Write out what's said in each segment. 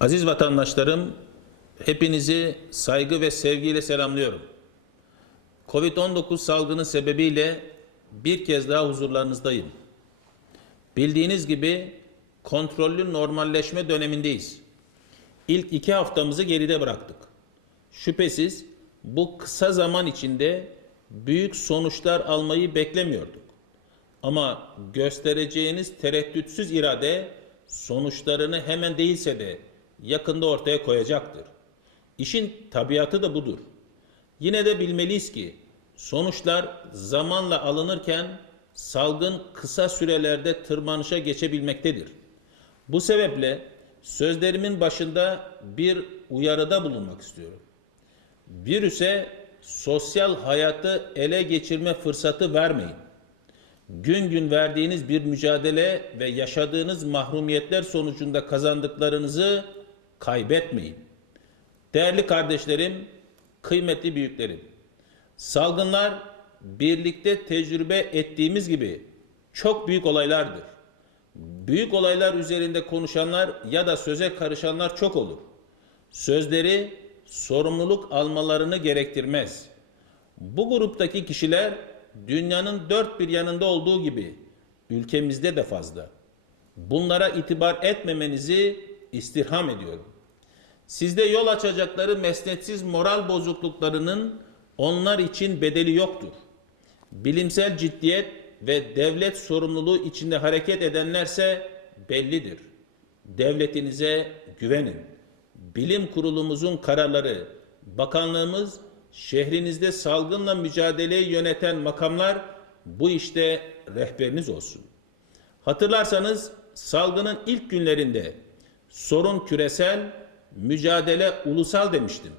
Aziz vatandaşlarım, hepinizi saygı ve sevgiyle selamlıyorum. Covid-19 salgını sebebiyle bir kez daha huzurlarınızdayım. Bildiğiniz gibi kontrollü normalleşme dönemindeyiz. İlk iki haftamızı geride bıraktık. Şüphesiz bu kısa zaman içinde büyük sonuçlar almayı beklemiyorduk. Ama göstereceğiniz tereddütsüz irade sonuçlarını hemen değilse de yakında ortaya koyacaktır. İşin tabiatı da budur. Yine de bilmeliyiz ki sonuçlar zamanla alınırken salgın kısa sürelerde tırmanışa geçebilmektedir. Bu sebeple sözlerimin başında bir uyarıda bulunmak istiyorum. Virüse sosyal hayatı ele geçirme fırsatı vermeyin. Gün gün verdiğiniz bir mücadele ve yaşadığınız mahrumiyetler sonucunda kazandıklarınızı kaybetmeyin. Değerli kardeşlerim, kıymetli büyüklerim, salgınlar birlikte tecrübe ettiğimiz gibi çok büyük olaylardır. Büyük olaylar üzerinde konuşanlar ya da söze karışanlar çok olur. Sözleri sorumluluk almalarını gerektirmez. Bu gruptaki kişiler dünyanın dört bir yanında olduğu gibi ülkemizde de fazla. Bunlara itibar etmemenizi istirham ediyorum. Sizde yol açacakları mesnetsiz moral bozukluklarının onlar için bedeli yoktur. Bilimsel ciddiyet ve devlet sorumluluğu içinde hareket edenlerse bellidir. Devletinize güvenin. Bilim kurulumuzun kararları, bakanlığımız, şehrinizde salgınla mücadeleyi yöneten makamlar bu işte rehberiniz olsun. Hatırlarsanız salgının ilk günlerinde sorun küresel, mücadele ulusal demiştim.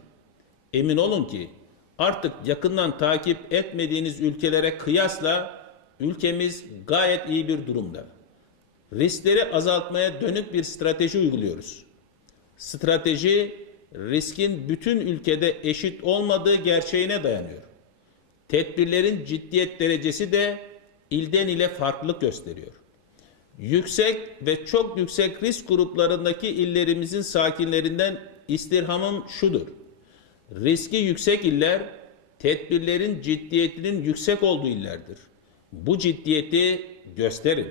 Emin olun ki artık yakından takip etmediğiniz ülkelere kıyasla ülkemiz gayet iyi bir durumda. Riskleri azaltmaya dönük bir strateji uyguluyoruz. Strateji riskin bütün ülkede eşit olmadığı gerçeğine dayanıyor. Tedbirlerin ciddiyet derecesi de ilden ile farklılık gösteriyor. Yüksek ve çok yüksek risk gruplarındaki illerimizin sakinlerinden istirhamım şudur. Riski yüksek iller tedbirlerin ciddiyetinin yüksek olduğu illerdir. Bu ciddiyeti gösterin.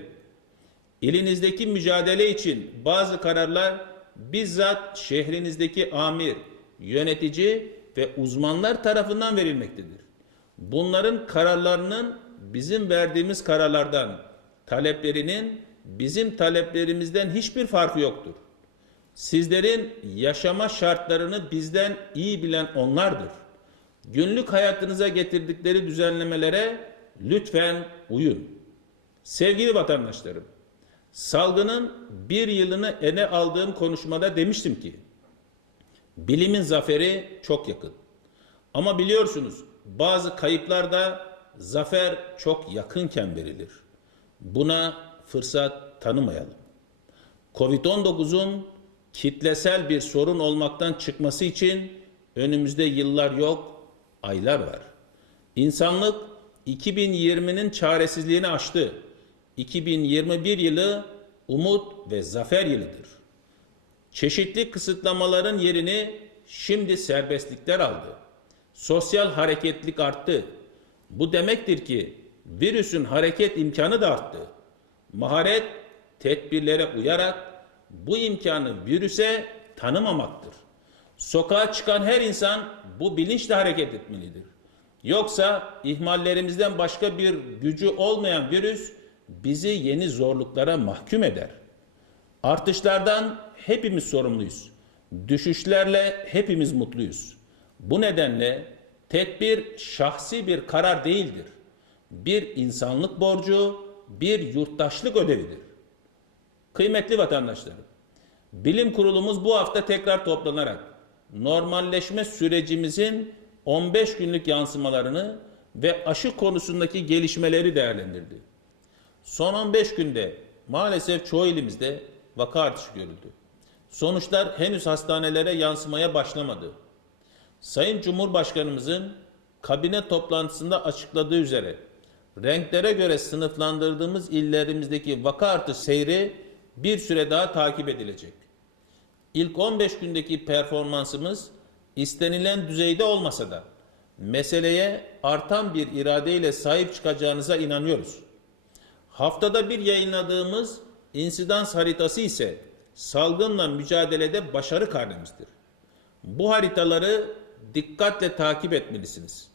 İlinizdeki mücadele için bazı kararlar bizzat şehrinizdeki amir, yönetici ve uzmanlar tarafından verilmektedir. Bunların kararlarının bizim verdiğimiz kararlardan, taleplerinin bizim taleplerimizden hiçbir farkı yoktur. Sizlerin yaşama şartlarını bizden iyi bilen onlardır. Günlük hayatınıza getirdikleri düzenlemelere lütfen uyun. Sevgili vatandaşlarım, salgının bir yılını ele aldığım konuşmada demiştim ki, bilimin zaferi çok yakın. Ama biliyorsunuz bazı kayıplarda zafer çok yakınken verilir. Buna fırsat tanımayalım. Covid-19'un kitlesel bir sorun olmaktan çıkması için önümüzde yıllar yok, aylar var. İnsanlık 2020'nin çaresizliğini aştı. 2021 yılı umut ve zafer yılıdır. Çeşitli kısıtlamaların yerini şimdi serbestlikler aldı. Sosyal hareketlik arttı. Bu demektir ki virüsün hareket imkanı da arttı. Maharet tedbirlere uyarak bu imkanı virüse tanımamaktır. Sokağa çıkan her insan bu bilinçle hareket etmelidir. Yoksa ihmallerimizden başka bir gücü olmayan virüs bizi yeni zorluklara mahkum eder. Artışlardan hepimiz sorumluyuz. Düşüşlerle hepimiz mutluyuz. Bu nedenle tedbir şahsi bir karar değildir. Bir insanlık borcu, bir yurttaşlık ödevidir. Kıymetli vatandaşlarım, bilim kurulumuz bu hafta tekrar toplanarak normalleşme sürecimizin 15 günlük yansımalarını ve aşı konusundaki gelişmeleri değerlendirdi. Son 15 günde maalesef çoğu ilimizde vaka artışı görüldü. Sonuçlar henüz hastanelere yansımaya başlamadı. Sayın Cumhurbaşkanımızın kabine toplantısında açıkladığı üzere renklere göre sınıflandırdığımız illerimizdeki vaka artış seyri bir süre daha takip edilecek. İlk 15 gündeki performansımız istenilen düzeyde olmasa da meseleye artan bir iradeyle sahip çıkacağınıza inanıyoruz. Haftada bir yayınladığımız insidans haritası ise salgınla mücadelede başarı karnemizdir. Bu haritaları dikkatle takip etmelisiniz.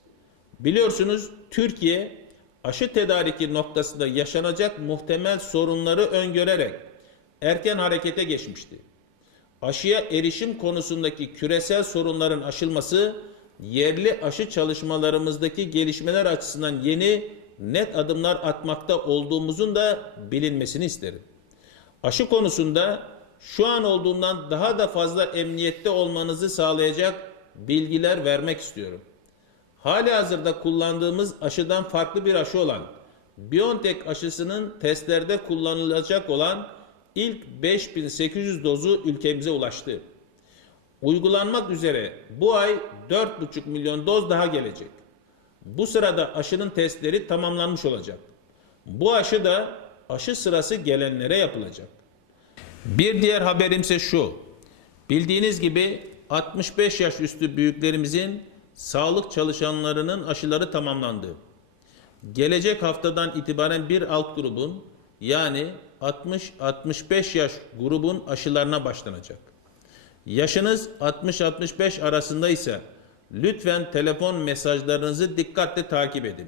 Biliyorsunuz Türkiye aşı tedariki noktasında yaşanacak muhtemel sorunları öngörerek erken harekete geçmişti. Aşıya erişim konusundaki küresel sorunların aşılması yerli aşı çalışmalarımızdaki gelişmeler açısından yeni net adımlar atmakta olduğumuzun da bilinmesini isterim. Aşı konusunda şu an olduğundan daha da fazla emniyette olmanızı sağlayacak bilgiler vermek istiyorum. Hali hazırda kullandığımız aşıdan farklı bir aşı olan BioNTech aşısının testlerde kullanılacak olan ilk 5800 dozu ülkemize ulaştı. Uygulanmak üzere bu ay 4,5 milyon doz daha gelecek. Bu sırada aşının testleri tamamlanmış olacak. Bu aşı da aşı sırası gelenlere yapılacak. Bir diğer haberimse şu. Bildiğiniz gibi 65 yaş üstü büyüklerimizin sağlık çalışanlarının aşıları tamamlandı. Gelecek haftadan itibaren bir alt grubun yani 60-65 yaş grubun aşılarına başlanacak. Yaşınız 60-65 arasında ise lütfen telefon mesajlarınızı dikkatle takip edin.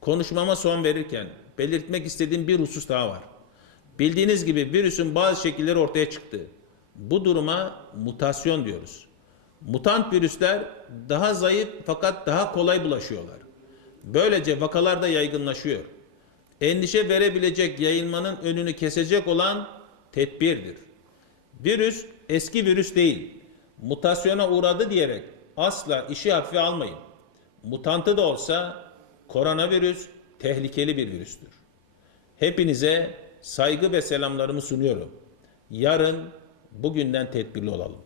Konuşmama son verirken belirtmek istediğim bir husus daha var. Bildiğiniz gibi virüsün bazı şekilleri ortaya çıktı. Bu duruma mutasyon diyoruz. Mutant virüsler daha zayıf fakat daha kolay bulaşıyorlar. Böylece vakalar da yaygınlaşıyor. Endişe verebilecek yayılmanın önünü kesecek olan tedbirdir. Virüs eski virüs değil. Mutasyona uğradı diyerek asla işi hafife almayın. Mutantı da olsa koronavirüs tehlikeli bir virüstür. Hepinize saygı ve selamlarımı sunuyorum. Yarın bugünden tedbirli olalım.